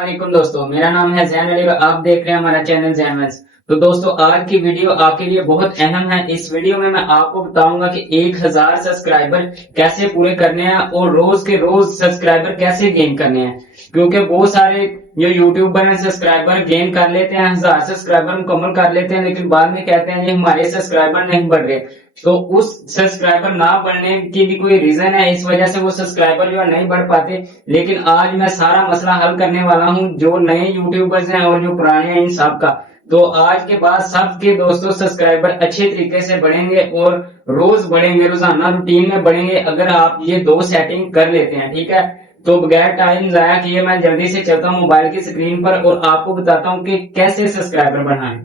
वालेकुम दोस्तों, मेरा नाम है जैन अली और आप देख रहे हैं हमारा चैनल जैनवल्स। तो दोस्तों, आज की वीडियो आपके लिए बहुत अहम है। इस वीडियो में मैं आपको बताऊंगा कि 1000 सब्सक्राइबर कैसे पूरे करने हैं और रोज के रोज सब्सक्राइबर कैसे गेन करने हैं। क्योंकि बहुत सारे जो यूट्यूबर हैं सब्सक्राइबर गेन कर लेते हैं, 1000 सब्सक्राइबर मुकम्मल कर लेते हैं, लेकिन बाद में कहते हैं ये हमारे सब्सक्राइबर नहीं बढ़ रहे। तो उस सब्सक्राइबर ना बढ़ने की भी कोई रीजन है, इस वजह से वो सब्सक्राइबर जो है नहीं बढ़ पाते। लेकिन आज मैं सारा मसला हल करने वाला हूँ, जो नए यूट्यूबर्स हैं और जो पुराने हैं इन सब का। तो आज के बाद सबके दोस्तों सब्सक्राइबर अच्छे तरीके से बढ़ेंगे और रोज बढ़ेंगे, रोजाना रूटीन में बढ़ेंगे, अगर आप ये दो सेटिंग कर लेते हैं। ठीक है, तो बगैर टाइम जाया किए मैं जल्दी से चलता हूँ मोबाइल की स्क्रीन पर और आपको बताता हूँ कि कैसे सब्सक्राइबर बढ़ाएं।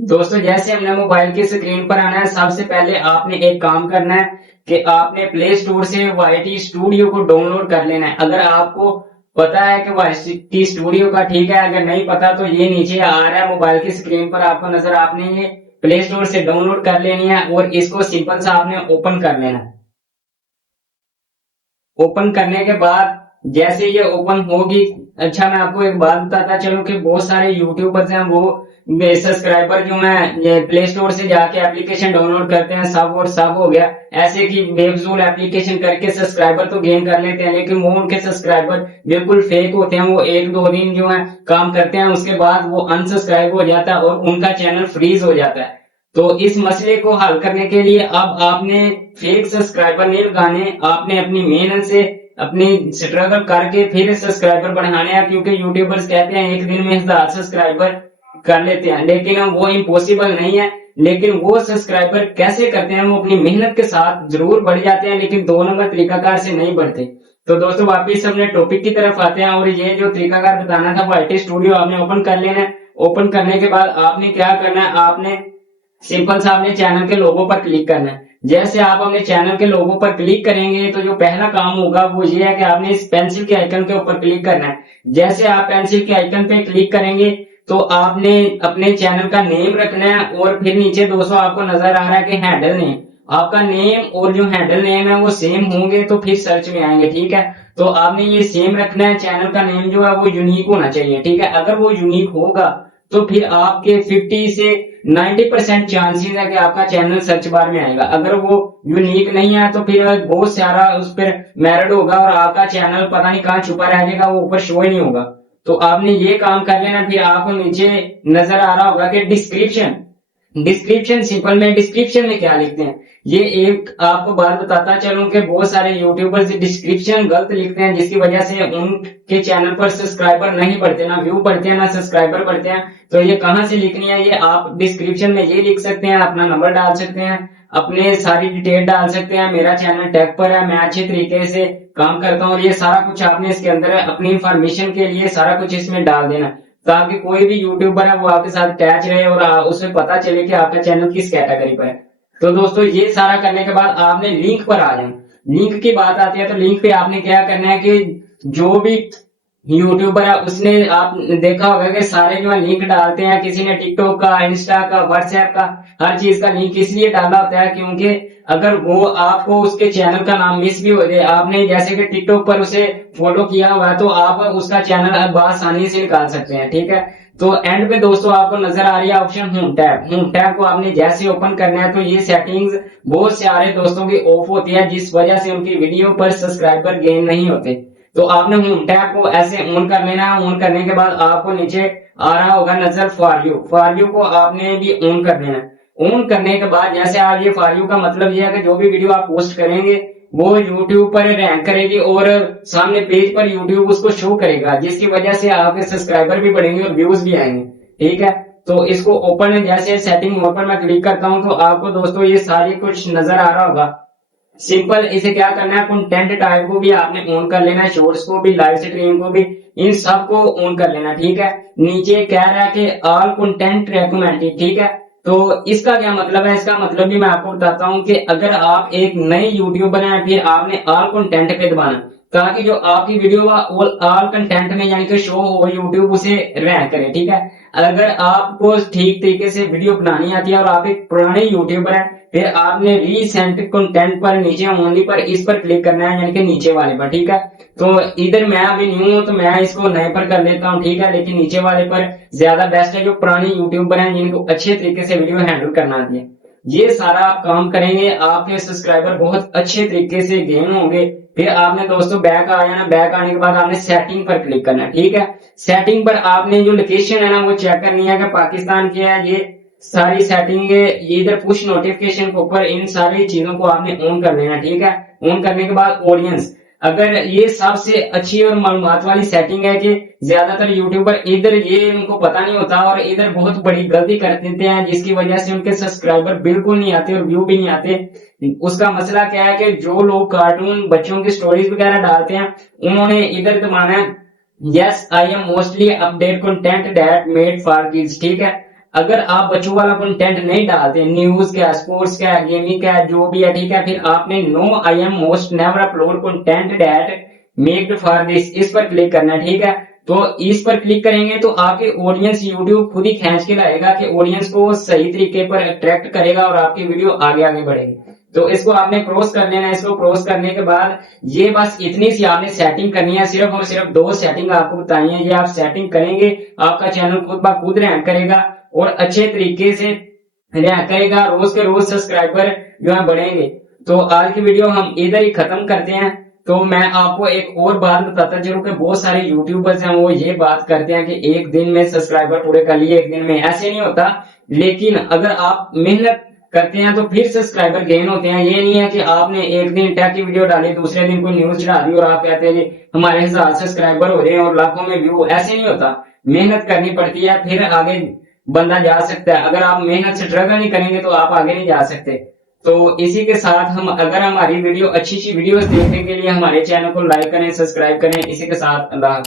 दोस्तों, जैसे हमने मोबाइल की स्क्रीन पर आना है, सबसे पहले आपने एक काम करना है कि आपने प्ले स्टोर से YT स्टूडियो को डाउनलोड कर लेना है। अगर आपको पता है कि YT स्टूडियो का, ठीक है। अगर नहीं पता तो ये नीचे आ रहा है मोबाइल की स्क्रीन पर आपको नजर, आपने ये प्ले स्टोर से डाउनलोड कर लेनी है और इसको सिंपल सा आपने ओपन कर लेना है। ओपन करने के बाद जैसे ये ओपन होगी, अच्छा मैं आपको एक बात बताता चलूं कि बहुत सारे यूट्यूबर्स हैं वो सब्सक्राइबर जो है ये प्ले स्टोर से जाके एप्लीकेशन डाउनलोड करते हैं, सब और सब हो गया ऐसे कि बेफजूल एप्लीकेशन करके सब्सक्राइबर तो गेन कर लेते हैं, लेकिन वो उनके सब्सक्राइबर बिल्कुल फेक होते हैं। वो एक दो दिन जो है काम करते हैं, उसके बाद वो अनसब्सक्राइब हो जाता है और उनका चैनल फ्रीज हो जाता है। तो इस मसले को हल करने के लिए अब आपने फेक सब्सक्राइबर नहीं लगाने, आपने अपनी मेहनत से अपनी स्ट्रगल करके फिर सब्सक्राइबर बढ़ाने हैं। क्योंकि यूट्यूबर्स कहते हैं एक दिन में 1000 सब्सक्राइबर कर लेते हैं, लेकिन वो इम्पॉसिबल नहीं है। लेकिन वो सब्सक्राइबर कैसे करते हैं, वो अपनी मेहनत के साथ जरूर बढ़ जाते हैं, लेकिन 2 नंबर तरीकाकार से नहीं बढ़ते। तो दोस्तों, वापिस अपने टॉपिक की तरफ आते हैं और ये जो तरीकाकार बताना था YT स्टूडियो आपने ओपन कर लेना है। ओपन करने के बाद आपने क्या करना है, आपने सिंपल सा अपने चैनल के लोगो पर क्लिक करना है। जैसे आप अपने चैनल के लोगो पर क्लिक करेंगे तो जो पहला काम होगा वो ये है कि आपने इस पेंसिल के आइकन के ऊपर क्लिक करना है। जैसे आप पेंसिल के आइकन पे क्लिक करेंगे तो आपने अपने चैनल का नेम रखना है और फिर नीचे दोस्तों आपको नजर आ रहा है कि हैंडल नेम, आपका नेम और जो हैंडल नेम है वो सेम होंगे तो फिर सर्च में आएंगे। ठीक है, तो आपने ये सेम रखना है। चैनल का नेम जो है वो यूनिक होना चाहिए। ठीक है, अगर वो यूनिक होगा तो फिर आपके 50 से 90% चांसेस है कि आपका चैनल सर्च बार में आएगा। अगर वो यूनिक नहीं है तो फिर बहुत सारा उस पर मेरिट होगा और आपका चैनल पता नहीं कहाँ छुपा रह जाएगा, वो ऊपर शो ही नहीं होगा। तो आपने ये काम कर लेना। फिर आपको नीचे नजर आ रहा होगा कि डिस्क्रिप्शन, डिस्क्रिप्शन सिंपल में डिस्क्रिप्शन में क्या लिखते हैं, ये एक आपको बात बताता चलूं कि बहुत सारे यूट्यूबर्स डिस्क्रिप्शन गलत लिखते हैं, जिसकी वजह से उनके चैनल पर सब्सक्राइबर नहीं बढ़ते, ना व्यू बढ़ते हैं ना सब्सक्राइबर बढ़ते हैं। तो ये कहाँ से लिखनी है, ये आप डिस्क्रिप्शन में ये लिख सकते हैं, अपना नंबर डाल सकते हैं, अपने सारी डिटेल डाल सकते हैं, मेरा चैनल टैग पर है, मैं अच्छे तरीके से काम करता हूँ, ये सारा कुछ आपने इसके अंदर अपनी इंफॉर्मेशन के लिए सारा कुछ इसमें डाल देना, ताकि कोई भी यूट्यूबर है वो आपके साथ अटैच रहे और उसमें पता चले कि आपका चैनल किस कैटेगरी पर है। तो दोस्तों, ये सारा करने के बाद आपने लिंक पर आ जाए। लिंक की बात आती है तो लिंक पे आपने क्या करना है कि जो भी यूट्यूबर है उसने आप देखा होगा कि सारे जो है लिंक डालते हैं, किसी ने टिकटॉक का, इंस्टा का, व्हाट्सएप का, हर चीज का लिंक इसलिए डाला होता है क्योंकि अगर वो आपको उसके चैनल का नाम मिस भी हो जाए, आपने जैसे कि टिकटॉक पर उसे फॉलो किया हुआ है तो आप उसका चैनल आसानी से निकाल सकते हैं। ठीक है, तो एंड पे दोस्तों आपको नजर आ रही है option home tab. Home tab को आपने जैसे ओपन करना है तो ये सेटिंग्स बहुत सारे दोस्तों की ऑफ होती है, जिस वजह से उनकी वीडियो पर सब्सक्राइबर गेन नहीं होते। तो आपने होम टैब को ऐसे ऑन कर लेना है। ऑन करने के बाद आपको नीचे आ रहा होगा नजर फॉर यू, फॉर यू को आपने भी ऑन कर लेना है। ऑन करने के बाद जैसे आप ये फॉर यू का मतलब ये है कि जो भी वीडियो आप पोस्ट करेंगे वो यूट्यूब पर रैंक करेगी और सामने पेज पर यूट्यूब उसको शो करेगा, जिसकी वजह से आपके सब्सक्राइबर भी बढ़ेंगे और व्यूज भी आएंगे। ठीक है, तो इसको ओपन जैसे सेटिंग मोड पर मैं क्लिक करता हूं तो आपको दोस्तों ये सारी कुछ नजर आ रहा होगा। सिंपल इसे क्या करना है, कंटेंट टाइप को भी आपने ऑन कर लेना है, शॉर्ट्स को भी, लाइव स्ट्रीम को भी, इन सब को ऑन कर लेना। ठीक है, नीचे कह रहा है कि ऑल कंटेंट रेकमेंडेड। ठीक है, तो इसका क्या मतलब है, इसका मतलब भी मैं आपको बताता हूं कि अगर आप एक नए यूट्यूबर हैं फिर आपने ऑल कंटेंट पे दबाना, ताकि जो आपकी वीडियो का ऑल कंटेंट में यानी कि शो हो, यूट्यूब उसे रैंक करे। ठीक है, अगर आपको ठीक तरीके से वीडियो बनानी आती है और आप एक पुराने यूट्यूबर हैं, फिर आपने रीसेंट कंटेंट पर नीचे ओनली पर इस पर क्लिक करना है, यानी कि नीचे वाले पर। ठीक है, तो इधर मैं अभी न्यू हूं तो मैं इसको नए पर कर लेता हूं। ठीक है, लेकिन नीचे वाले पर ज्यादा बेस्ट है, जो पुराने यूट्यूबर हैं जिनको अच्छे तरीके से वीडियो हैंडल करना आती है। ये सारा आप काम करेंगे, आपके सब्सक्राइबर बहुत अच्छे तरीके से गेन होंगे। फिर आपने दोस्तों बैक आ जाना, बैक आने के बाद आपने सेटिंग पर क्लिक करना है। ठीक है, सेटिंग पर आपने जो लोकेशन है ना वो चेक करनी है कि पाकिस्तान की है। ये सारी सेटिंग ये इधर पुश नोटिफिकेशन के ऊपर इन सारी चीजों को आपने ऑन कर लेना। ठीक है, ऑन करने के बाद ऑडियंस, अगर ये सबसे अच्छी और मालूमात वाली सेटिंग है कि ज्यादातर यूट्यूबर इधर ये उनको पता नहीं होता और इधर बहुत बड़ी गलती कर देते हैं, जिसकी वजह से उनके सब्सक्राइबर बिल्कुल नहीं आते और व्यू भी नहीं आते। उसका मसला क्या है कि जो लोग कार्टून बच्चों की स्टोरीज वगैरह डालते हैं उन्होंने इधर दबाना है yes I am mostly update content that made for kids. ठीक है, अगर आप बच्चों वाला कंटेंट नहीं डालते, न्यूज का, स्पोर्ट्स का, गेमिंग का, जो भी है, ठीक है, फिर आपने no I am most never upload content that made for this, इस पर क्लिक करना है। ठीक है, तो इस पर क्लिक करेंगे तो आपके ऑडियंस यूट्यूब खुद ही खींच के लाएगा कि ऑडियंस को सही तरीके पर अट्रैक्ट करेगा और आपकी वीडियो आगे आगे बढ़ेगी। तो इसको आपने क्रॉस कर लेना है। इसको क्रॉस करने के बाद ये बस इतनी सी आपने सेटिंग करनी है, सिर्फ और सिर्फ 2 सेटिंग आपको बताई है। ये आप सेटिंग करेंगे, आपका चैनल खुद ब खुद रैंक करेगा और अच्छे तरीके से रैंक करेगा, रोज के रोज सब्सक्राइबर जो है बढ़ेंगे। तो आज की वीडियो हम इधर ही खत्म करते हैं। तो मैं आपको एक और बात बताता चलूं कि बहुत सारे यूट्यूबर्स हैं वो ये बात करते हैं कि एक दिन में सब्सक्राइबर पूरे कर लिए, एक दिन में। ऐसे नहीं होता, लेकिन अगर आप मेहनत करते हैं तो फिर सब्सक्राइबर गेन होते हैं। ये नहीं है कि आपने एक दिन टेक की वीडियो डाली, दूसरे दिन कोई न्यूज चढ़ा दी और आप कहते हैं जी हमारे 1000 सब्सक्राइबर हो रहे हैं और लाखों में व्यू। ऐसे नहीं होता, मेहनत करनी पड़ती है, फिर आगे बंदा जा सकता है। अगर आप मेहनत से स्ट्रगल नहीं करेंगे तो आप आगे नहीं जा सकते। तो इसी के साथ हम अगर हमारी वीडियो अच्छी वीडियोस देखने के लिए हमारे चैनल को लाइक करें, सब्सक्राइब करें। इसी के साथ अल्लाह।